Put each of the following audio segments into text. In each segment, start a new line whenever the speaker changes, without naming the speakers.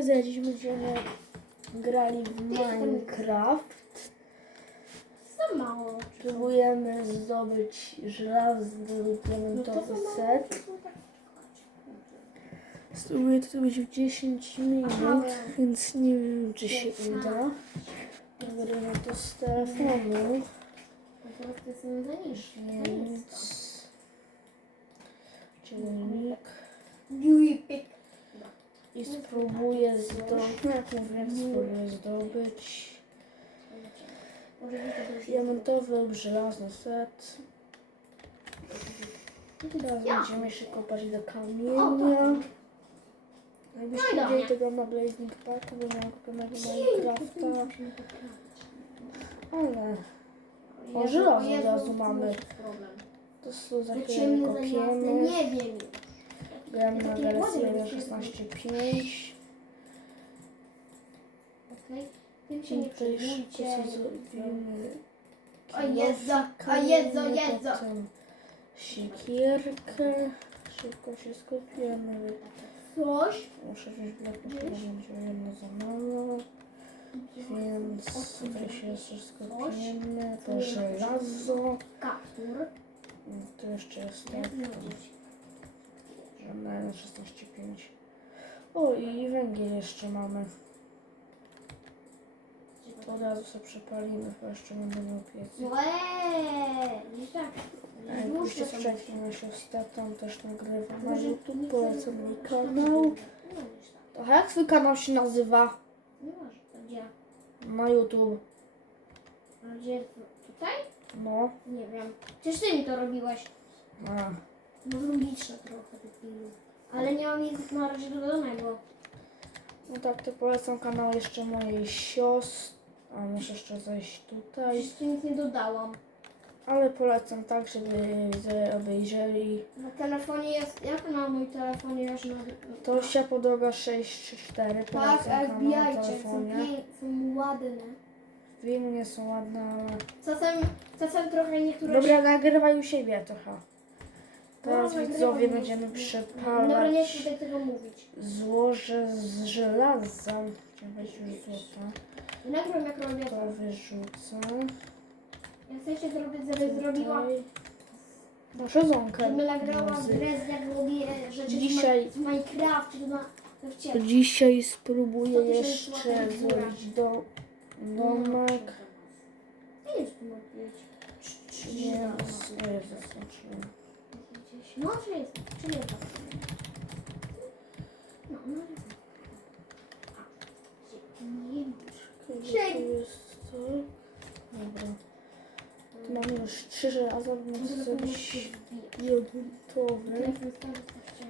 Okazja, dziś będziemy grali w Minecraft.
Za mało.
Próbujemy zdobyć żelazny lub
No to
diamentowy
za mało.
set. Spróbuję to zrobić w 10 minut, więc nie wiem, czy się
Jest.
uda. Nagrywam to z telefonu,
za niższy.
więc... Dziennik.
Buipik.
I spróbuję zdobyć, zdobyć diamentowy lub żelazny set. Teraz będziemy się kopać do kamienia. Jakbyście
No
widzieli tego na Blazing Parku, bo miałem kupionego Minecrafta, ale O, żelazo od razu mamy. to są za kopiemy.
nie wiem.
Gramy na Area
jest.
16.5.
Okej? Tym się nie
to jeszcze
przejmujcie.
co zrobimy.
O Jezu, o
kilofika,
Jezu, Jezu.
Potem siekierkę. Szybko się skopiemy.
Coś.
Muszę wziąć blok, bo będzie jedno za mało. Więc tutaj się jeszcze skopiemy. To żelazo.
Kaptur.
To jeszcze jest tak. Że na 16.5. O i węgiel jeszcze mamy. To od razu sobie przepalimy, bo jeszcze będę miał piecy.
Łeee, nie tak.
A jak
Dłuższe
byście
są.
słyszeli na siostrę, tam też nagrywam na
Może nie
polecam mój kanał. A jak twój kanał się nazywa?
Nie. A Gdzie?
Na YouTube.
A gdzie? Tutaj?
No.
Nie wiem. Przecież ty mi to robiłeś.
A.
No logiczne trochę tych filmów. Ale nie mam nic na razie dodanego.
No tak, to polecam kanał jeszcze mojej siostry. A muszę jeszcze zejść tutaj.
Jeszcze nic nie dodałam.
Ale polecam tak, żeby widzowie obejrzeli.
Na telefonie jest. Jak na mój telefonie już na.
Tosia Podroga 634.
Tak,
polecam kanał na
wbijajcie, są,
telefonie.
pię- są ładne.
Filmy nie są ładne, ale...
Czasem, czasem trochę niektóre.
Dobra, nagrywaj u siebie trochę. Teraz widzowie
nagrywam.
będziemy
Dobra, nie
przepalać
chcę tego mówić.
złoże z żelaza. Chciałem weź już złota.
Nagram jak robię to.
Wyrzucę.
Ja chcecie zrobić, żeby zrobiła.
Muszę ząkę.
Żeby nagrała grę, jak robię rzeczy
Dzisiaj-
w Minecraft, ciele.
Dzisiaj spróbuję
100 tysięcy
jeszcze zrobić do domek.
Ja nie wiem, czy mogę
Więc... O Jezu, skończyłem.
Gdzieś. No, czy jest? Czy nie jest? No, no jest. A? Nie Trzej.
tu jest to? Dobra. Tu mamy już trzy żelaza, więc zrobić
sprawdźcie.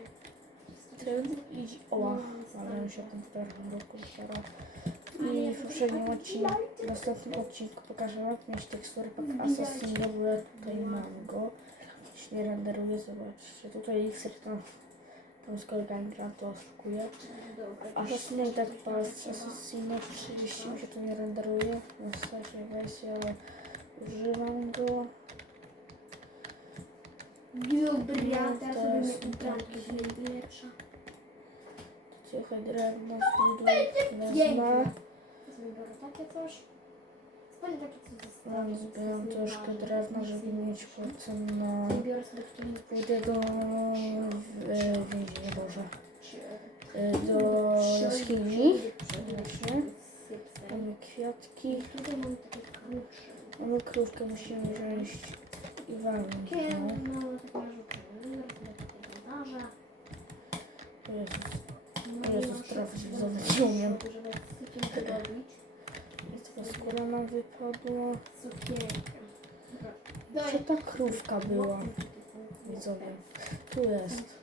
Ten idź. Oła, ale mi się komputer w roku stara. I w poprzednim odcinku, w następnym odcinku pokażę jak mieć tekstury pak Assassin. Dobra, tutaj mam go. Się nie renderuje, zobaczcie. Tutaj Xer tam, tam z Golgangra to oszukuje. Assassin tak pas Assassina 30 mi się to nie renderuje. Na starszej wersji, ale używam go.
Dobra,
No,
teraz robimy
taki-
lepsza.
Ciche drewno,
Piękne.
wezmę.
Zbiorę takie coś. Spalę takie coś ze
Ja zbieram troszkę drewna, żeby mieć potem na... Pójdę do e, więzienia, Boże. E, do jaskini. Właśnie. Mamy kwiatki. Mamy krówkę, musimy wziąć i walnąć. No.
no,
Jezus,
No
Jezus, trafić w nie umiem.
Żeby sypię to robić.
Jest taka skóra nam wypadła.
Cukierka.
Gdzie ta krówka była? Widzowie. Tu jest.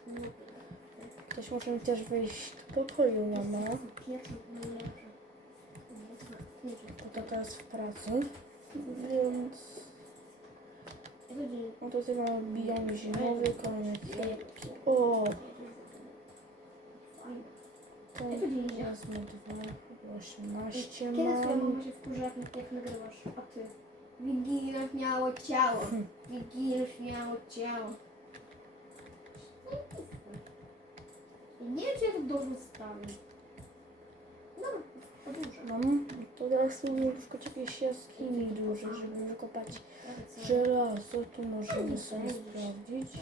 Ktoś może mi też wejść do pokoju, mama. To teraz w pracy. Więc... No to tutaj mamy bijamy zimowy, kolejny kwiatki. O! To wezmę dwa, 18
Kiedy
mam.
mama się wkurza, jak, nagrywasz? A ty? Wigilne miało ciało. Wigilne miało ciało. Nie wiem, czy ja to dobrze stawię.
No, to teraz spróbuję szukać jakiejś jaskini dużej, żeby wykopać żelazo. Tu możemy sobie sprawdzić.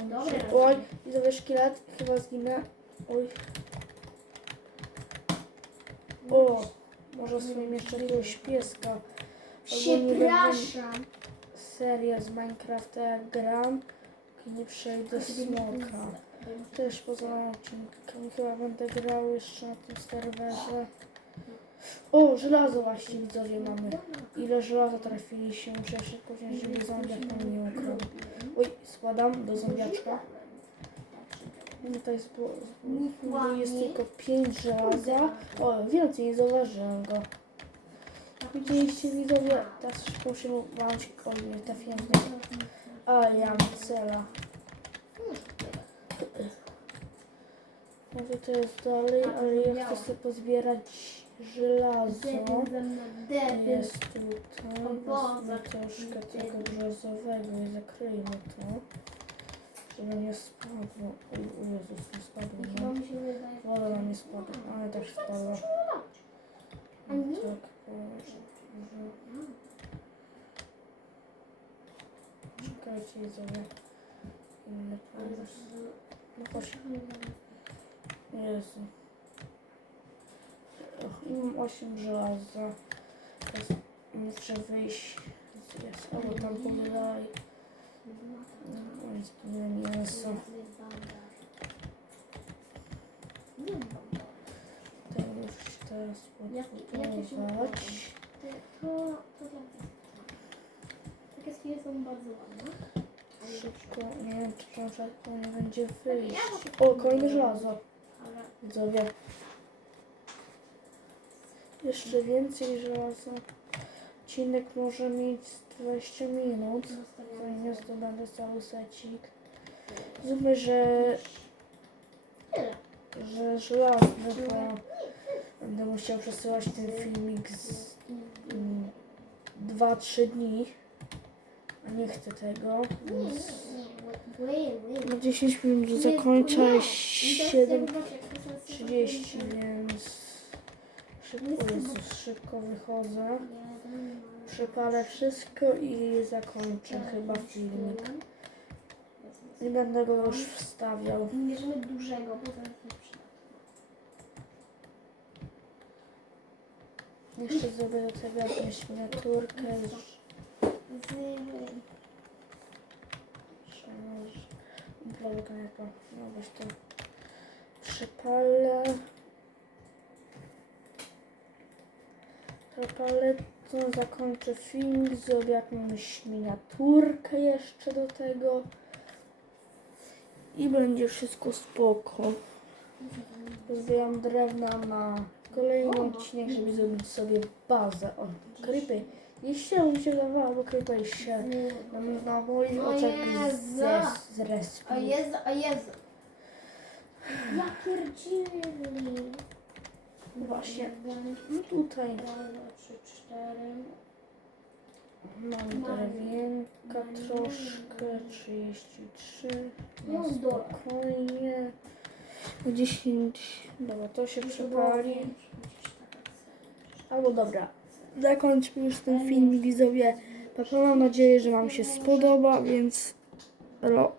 Dobra.
Oj, widzowie szkielet, chyba zginę. Oj. O, może swoim jeszcze jakiegoś pieska.
Przepraszam.
serię z Minecrafta jak gram i nie przejdę smoka. Też poza odcinkami chyba będę grał jeszcze na tym serwerze. O, żelazo właśnie widzowie mamy. Ile żelaza trafiliśmy, muszę szybko wziąć, żeby zombiak nam nie ukradł. Oj, składam do zombiaczka. Tutaj z bo- z boku jest tylko 5 żelaza. O, więcej, nie zauważyłem go. Widzieliście widzowie? Teraz szybko musimy walczyć. Oj, nie trafiłem w niego. A, ja mam cela. Może to jest dalej, ale ja chcę sobie pozbierać żelazo. Jest tutaj. Wezmę troszkę tego brzozowego i zakryjmy to. Żeby nie spadło. O, Jezus, nie spadło.
Chyba mi się wydaje.
Woda nam nie spadła, ale też spadła.
Nie?
Tak, położę. Czekajcie, widzowie. Inny pomysł. No chodź. Jezu. Och, i mam 8 żelaza. Teraz muszę wyjść z jest. Albo tam podaj. No, nic nie mięso. Tutaj muszę teraz podbudować.
To, to skille są bardzo ładne.
Szybko, nie wiem czy książeczką nie będzie wyjść. O, kolejne żelazo. Widzowie. Jeszcze więcej żelaza. Odcinek może mieć z 20 minut. Nie zdobędę cały secik. Zróbmy, że, że żelazny, bo będę musiał przesyłać ten filmik z 2-3 dni. A nie chcę tego. Więc na 10 minut zakończę 7.30, więc szybko, Jezus, szybko wychodzę. Przepalę wszystko i zakończę chyba filmik. Nie będę go już wstawiał.
Bierzemy dużego, bo to jest lepsze.
Jeszcze zrobię do tego jakąś miniaturkę. Nie to. No to. Przepalę. To, zakończę film, zrobię jakąś miniaturkę jeszcze do tego. I będzie wszystko spoko. Zbieram drewna na kolejny odcinek, żeby zrobić sobie bazę. O, krypy. Jeszcze mi się dawało, bo krypy się na, na moich
O
oczach zres,
O
zrespił.
Jezu, o Jezu. Ja pierdzieli.
Właśnie. No tutaj mam drewienka troszkę, 33. No spokojnie. 10. Dobra, to się przepali. Albo dobra, zakończmy już ten film, widzowie. Mam nadzieję, że Wam się spodoba, więc ro,